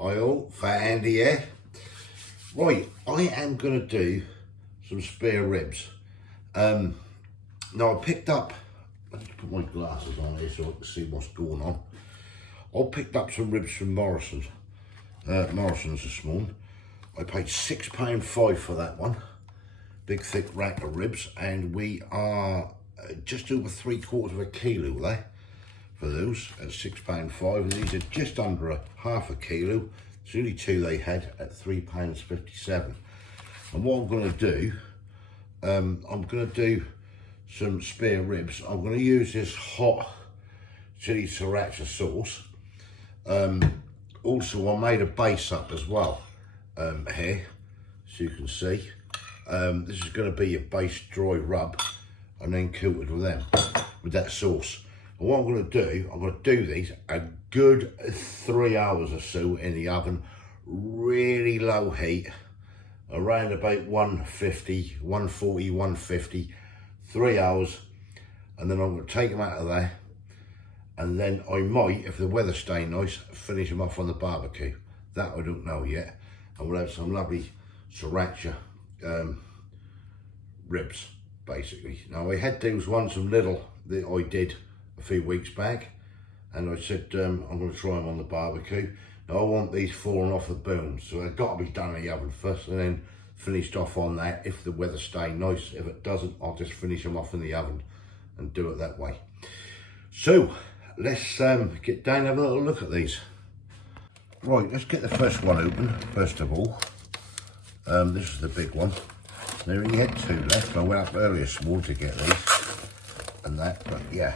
Oil for Andy here. Right, I am going to do some spare ribs. Now I picked up, let me put my glasses on here so I can see what's going on. I picked up some ribs from Morrison's this morning. I paid £6.5 for that one. Big thick rack of ribs, and we are just over 3/4 of a kilo there for those at £6.5, and these are just under half a kilo. It's only two they had at £3.57. And what I'm going to do, I'm going to do some spare ribs. I'm going to use this hot chili sriracha sauce. Also, I made a base up as well here, so you can see. This is going to be a base dry rub, and then coated with that sauce. And what I'm going to do, I'm going to do these a good 3 hours or so in the oven, really low heat, around about 150, 140, 150, 3 hours, and then I'm going to take them out of there, and then I might, if the weather stays nice, finish them off on the barbecue. That I don't know yet. And we'll have some lovely sriracha ribs, basically. Now I had those ones from Lidl that I did a few weeks back, and I said I'm going to try them on the barbecue. Now I want these falling off the bone, so they've got to be done in the oven first and then finished off on that if the weather stays nice. If it doesn't, I'll just finish them off in the oven and do it that way. So let's get down and have a little look at these. Right, let's get the first one open first of all. This is the big one. There only had two left. I went up earlier small to get these and that, but yeah,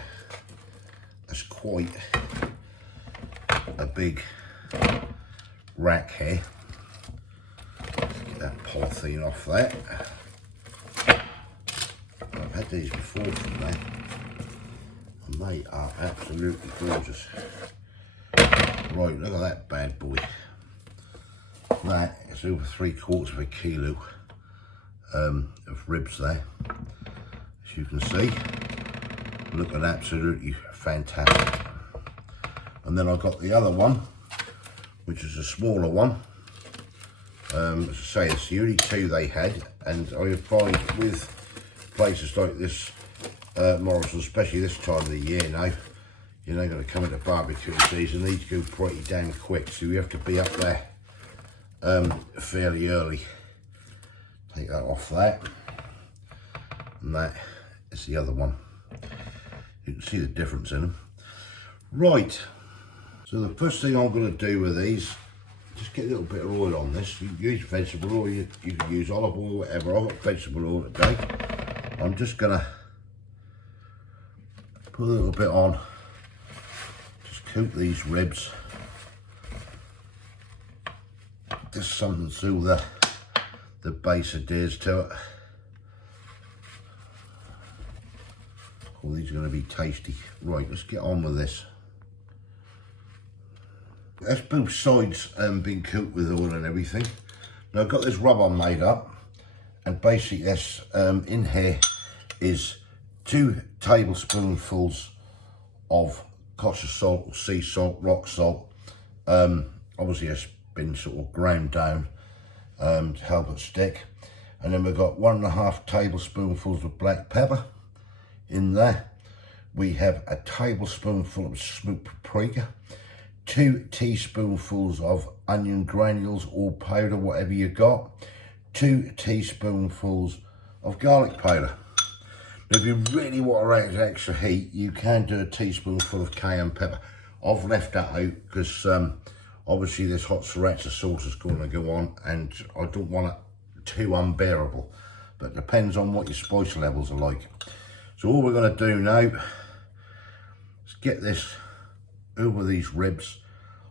that's quite a big rack here. Let's get that polythene off there. I've had these before from there, and they are absolutely gorgeous. Right, look at that bad boy. That is over 3/4 of a kilo of ribs there, as you can see. Looking absolutely fantastic. And then I got the other one, which is a smaller one. As I say, it's the only two they had, and I find with places like this, Morrison, especially this time of the year now, you're not going to come into barbecue season. These go pretty damn quick, so you have to be up there fairly early. Take that off that, and that is the other one. You can see the difference in them. Right, so the first thing I'm going to do with these, just get a little bit of oil on this. You can use vegetable oil, you can use olive oil, whatever. I've got vegetable oil today. I'm just going to put a little bit on, just coat these ribs. Just something so the base adheres to it. Oh, these are going to be tasty. Right, let's get on with this. That's both sides been coated with oil and everything. Now I've got this rub on made up, and basically this in here is 2 tablespoonfuls of kosher salt, or sea salt, rock salt. Obviously it's been sort of ground down to help it stick. And then we've got 1.5 tablespoonfuls of black pepper in there. We have a tablespoonful of smoked paprika, 2 teaspoonfuls of onion granules or powder, whatever you got, 2 teaspoonfuls of garlic powder. Now, if you really want to add extra heat, you can do a teaspoonful of cayenne pepper. I've left that out because obviously this hot sriracha sauce is going to go on, and I don't want it too unbearable, but it depends on what your spice levels are like. So all we're going to do now is get this over these ribs.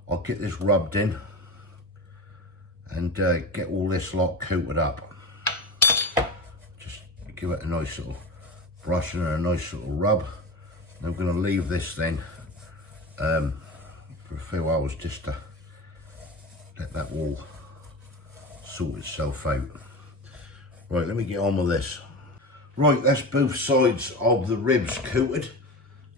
I'll get this rubbed in and get all this lot coated up. Just give it a nice little brush and a nice little rub. And I'm going to leave this then for a few hours just to let that all sort itself out. Right, let me get on with this. Right, that's both sides of the ribs coated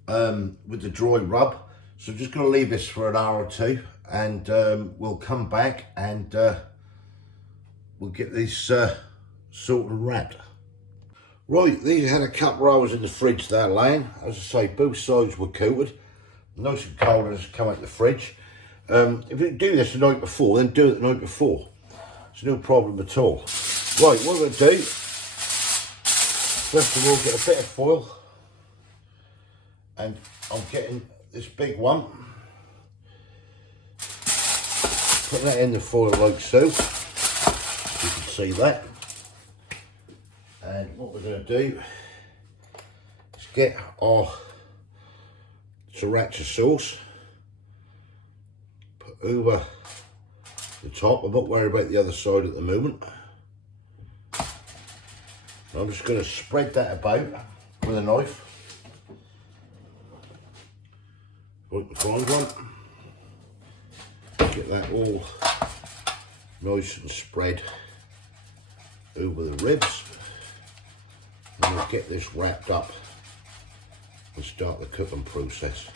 with the dry rub. So I'm just going to leave this for an hour or two and we'll come back and we'll get these sorted and wrapped. Right, these had a couple of hours in the fridge there laying. As I say, both sides were coated. Nice and cold as come out the fridge. If you do this the night before, then do it the night before. It's no problem at all. Right, what I'm going to do, first of all, get a bit of foil. And I'm getting this big one. Put that in the foil like so. You can see that. And what we're going to do is get our sriracha sauce. Put over the top. I'm not worried about the other side at the moment. I'm just going to spread that about with a knife. Like the find one. Get that all nice and spread over the ribs. And we'll get this wrapped up and start the cooking process.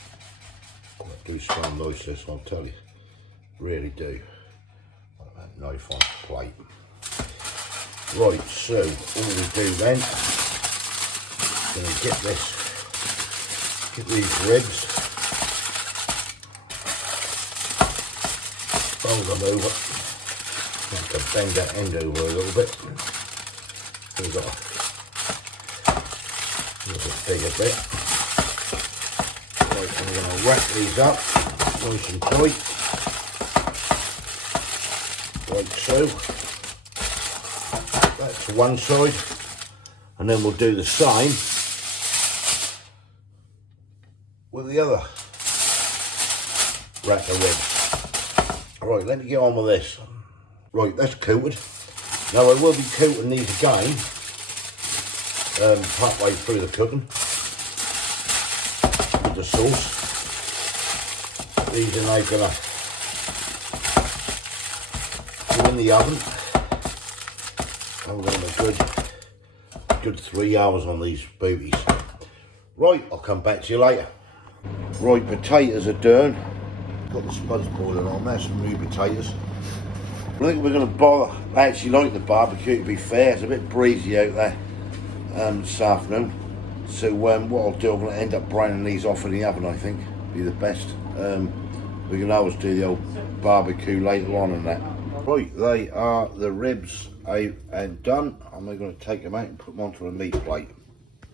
That do smell nice, this, I'll tell you. Really do. Like that knife on the plate. Right, so all we do then, gonna get these ribs, fold them over. Have to bend that end over a little bit. We've got a little bigger bit. Right, I'm going to wrap these up nice and tight, like so. That's one side, and then we'll do the same with the other rack of ribs. Right, let me get on with this. Right, that's coated. Now I will be coating these again part way through the cooking with the sauce. These are now gonna go in the oven. I'm going to good 3 hours on these booties. Right, I'll come back to you later. Right, potatoes are done. Got the spuds boiling on there, some new potatoes. I think we're going to bother. I actually like the barbecue, to be fair. It's a bit breezy out there this afternoon. So what I'll do, I'm going to end up browning these off in the oven, I think. Be the best. We can always do the old barbecue later on and that. Right, they are the ribs out and done. I'm now going to take them out and put them onto a meat plate.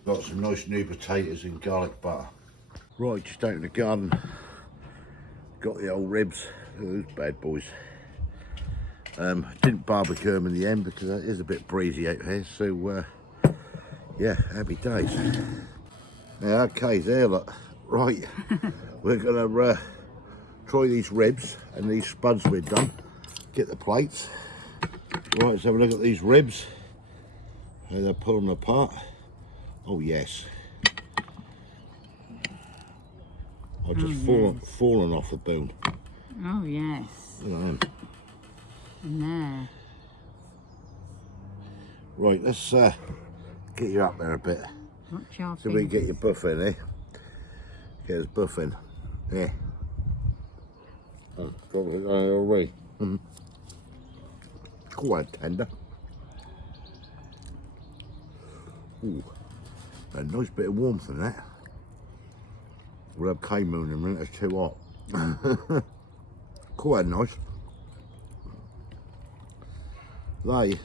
Got some nice new potatoes and garlic butter. Right, just out in the garden. Got the old ribs. Look at those bad boys. Didn't barbecue them in the end because it is a bit breezy out here. So, yeah, happy days. Yeah, okay, there, look. Right, we're going to try these ribs and these spuds we've done. Get the plates. Right, let's have a look at these ribs. How they're pulling apart. Oh yes. I've just fallen off the bone. Oh yes. Look at them. And there. Right, let's get you up there a bit. Watch your So we can get your buff in, eh? Get this buff in. Yeah. Oh, probably already. Quite tender. Ooh, a nice bit of warmth in that. We'll have K-Moon in a minute, it's too hot. Quite nice. They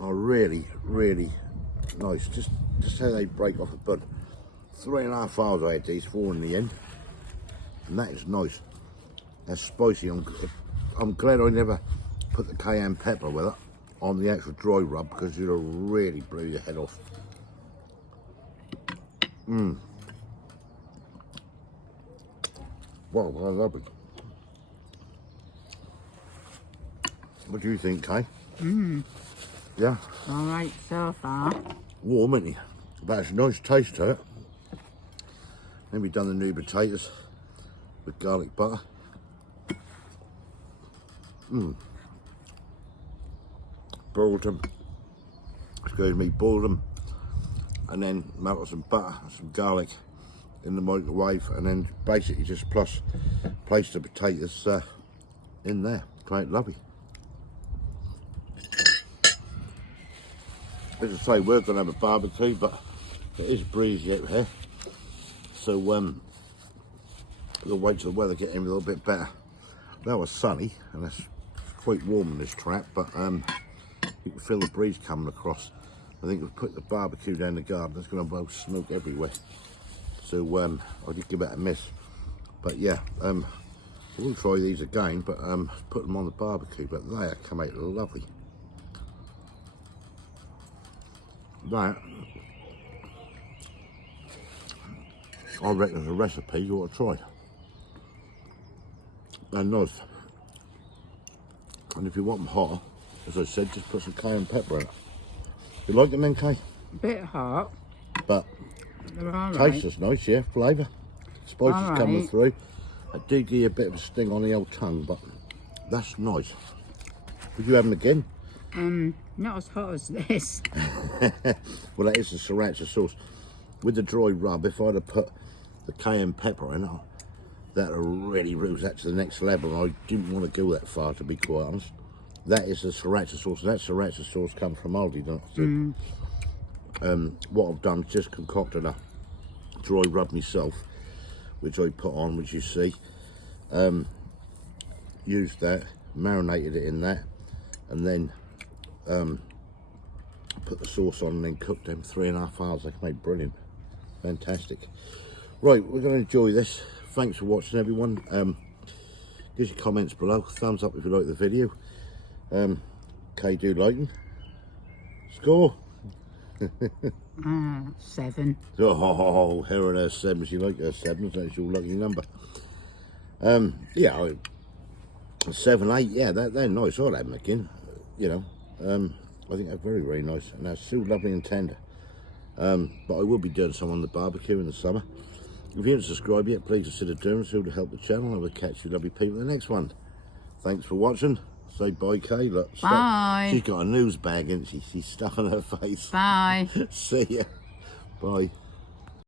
are really, really nice. Just how they break off the bud. 3.5 hours I had these for in the end. And that is nice. That's spicy. I'm glad I never put the cayenne pepper with it on the actual dry rub because it'll really blow your head off. Wow, I love it. What do you think, Kay? Yeah? All right so far. Warm, isn't it? But it's a nice taste to it. Then we've done the new potatoes with garlic butter. Boiled them. Excuse me, boiled them. And then melted some butter, some garlic in the microwave, and then basically just place the potatoes in there. Quite lovely. As I say, we're going to have a barbecue, but it is breezy out here, so we'll wait till the weather gets in a little bit better. That was sunny, and it's quite warm in this trap, but you can feel the breeze coming across. I think we've put the barbecue down the garden. There's going to blow smoke everywhere, so I did give it a miss. But yeah, we'll try these again, but put them on the barbecue. But they come out lovely. That, I reckon, is a recipe you ought to try. And nice. And if you want them hot, as I said, just put some cayenne pepper in it. You like them then, Kay? Bit hot. But They're all taste right. is nice, yeah, flavour. Spices All coming right. through. I do give you a bit of a sting on the old tongue, but that's nice. Would you have them again? Not as hot as this. Well, that is the sriracha sauce. With the dry rub, if I'd have put the cayenne pepper in, that really moves that to the next level. I didn't want to go that far, to be quite honest. That is the sriracha sauce. That sriracha sauce comes from Aldi, don't it? What I've done is just concocted a dry rub myself, which I put on, which you see. Used that, marinated it in that, and then put the sauce on and then cooked them 3.5 hours. They made brilliant, fantastic. Right, we're going to enjoy this. Thanks for watching, everyone. Give your comments below. Thumbs up if you like the video. Kay, do like them. Score. 7. Oh, here are her 7s. You like her 7s, that's your lucky number. Yeah, 7, 8, yeah, they're nice. I'll have them again, you know. I think they're very, very nice, and they're still lovely and tender. But I will be doing some on the barbecue in the summer. If you haven't subscribed yet, please consider doing so to help the channel. I will catch you lovely people in the next one. Thanks for watching. Say bye, Kay. Look, stop. Bye. She's got a news bag, isn't she? She's stuffing her face. Bye. See ya. Bye.